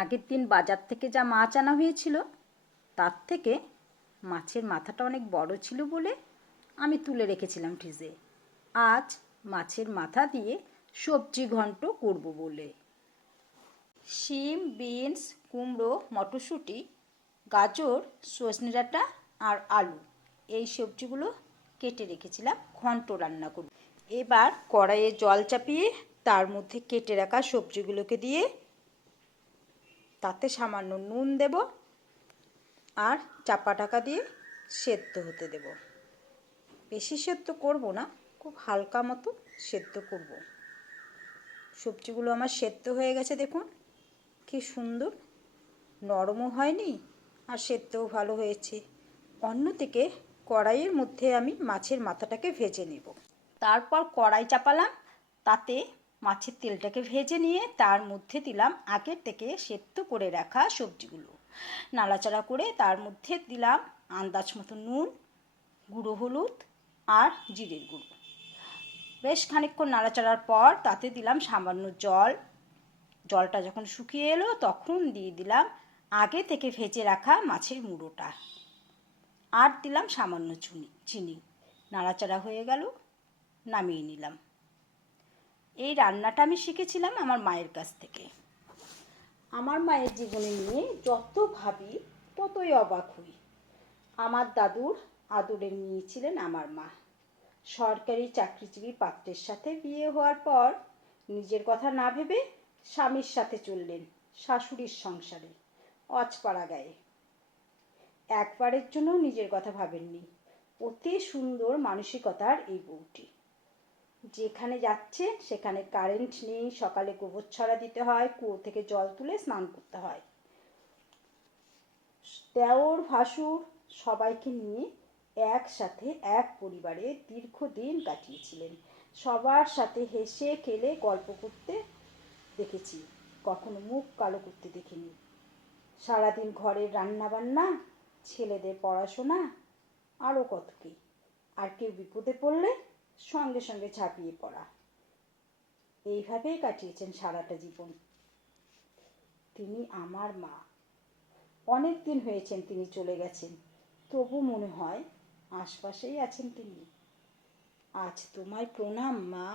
আগের দিন বাজার থেকে যা মাছ আনা হয়েছিল তার থেকে মাছের মাথাটা অনেক বড় ছিল বলে আমি তুলে রেখেছিলাম ফ্রিজে। আজ মাছের মাথা দিয়ে সবজি ঘন্ট করব বলে শিম, বিনস, কুমড়ো, মটরশুঁটি, গাজর, সজনে ডাঁটা আর আলু এই সবজিগুলো কেটে রেখেছিলাম ঘন্ট রান্না করব। এবার কড়াইয়ে জল চাপিয়ে তার মধ্যে কেটে রাখা সবজিগুলোকে দিয়ে তাতে সামান্য নুন দেব আর চাপা ঢাকা দিয়ে সেদ্ধ হতে দেব। বেশি সেদ্ধ করব না, খুব হালকা মতো সেদ্ধ করব। সবজিগুলো আমার সেদ্ধ হয়ে গেছে, দেখুন কি সুন্দর, নরমও হয়নি আর সেদ্ধও ভালো হয়েছে। অন্যদিকে কড়াইয়ের মধ্যে আমি মাছের মাথাটাকে ভেজে নেব। তারপর কড়াই চাপালাম, তাতে মাছের তেলটাকে ভেজে নিয়ে তার মধ্যে দিলাম আগে থেকে সেদ্ধ করে রাখা সবজিগুলো। নাড়াচাড়া করে তার মধ্যে দিলাম আন্দাজ মতো নুন, গুঁড়ো হলুদ আর জিরের গুঁড়ো। বেশ খানিকক্ষণ নাড়াচাড়ার পর তাতে দিলাম সামান্য জল। জলটা যখন শুকিয়ে এলো তখন দিয়ে দিলাম আগে থেকে ভেজে রাখা মাছের মুড়োটা আর দিলাম সামান্য চিনি। নাড়াচাড়া হয়ে গেল, নামিয়ে নিলাম। এই রান্নাটা আমি শিখেছিলাম আমার মায়ের কাছ থেকে। আমার মায়ের জীবনী নিয়ে যত ভাবি ততই অবাক হই। আমার দাদুর আদরের মেয়ে ছিলেন আমার মা। সরকারি চাকরিজীবী পাত্রের সাথে বিয়ে হওয়ার পর নিজের কথা না ভেবে স্বামীর সাথে চললেন শাশুড়ির সংসারে অজপাড়া গায়ে। একবারের জন্য নিজের কথা ভাবেননি। অতি সুন্দর মানসিকতার এই বউটি। যেখানে যাচ্ছে সেখানে কারেন্ট নেই, সকালে গোবর ছড়া দিতে হয়, কুয়ো থেকে জল তুলে স্নান করতে হয়। দেওর ভাসুর সবাইকে নিয়ে একসাথে এক পরিবারে দীর্ঘদিন কাটিয়েছিলেন। সবার সাথে হেসে খেলে গল্প করতে দেখেছি, কখনো মুখ কালো করতে দেখিনি। সারাদিন ঘরের রান্না বান্না, ছেলেদের পড়াশোনা, আরও কত কি। আর কেউ বিপদে পড়লে সঙ্গে সঙ্গে ঝাঁপিয়ে পড়া। এইভাবেই কাটিয়েছেন সারাটা জীবন। তিনি আমার মা। অনেক দিন হয়েছেন তিনি চলে গেছেন, তবু মনে হয় আশপাশেই আছেন তিনি। আজ তোমায় প্রণাম মা।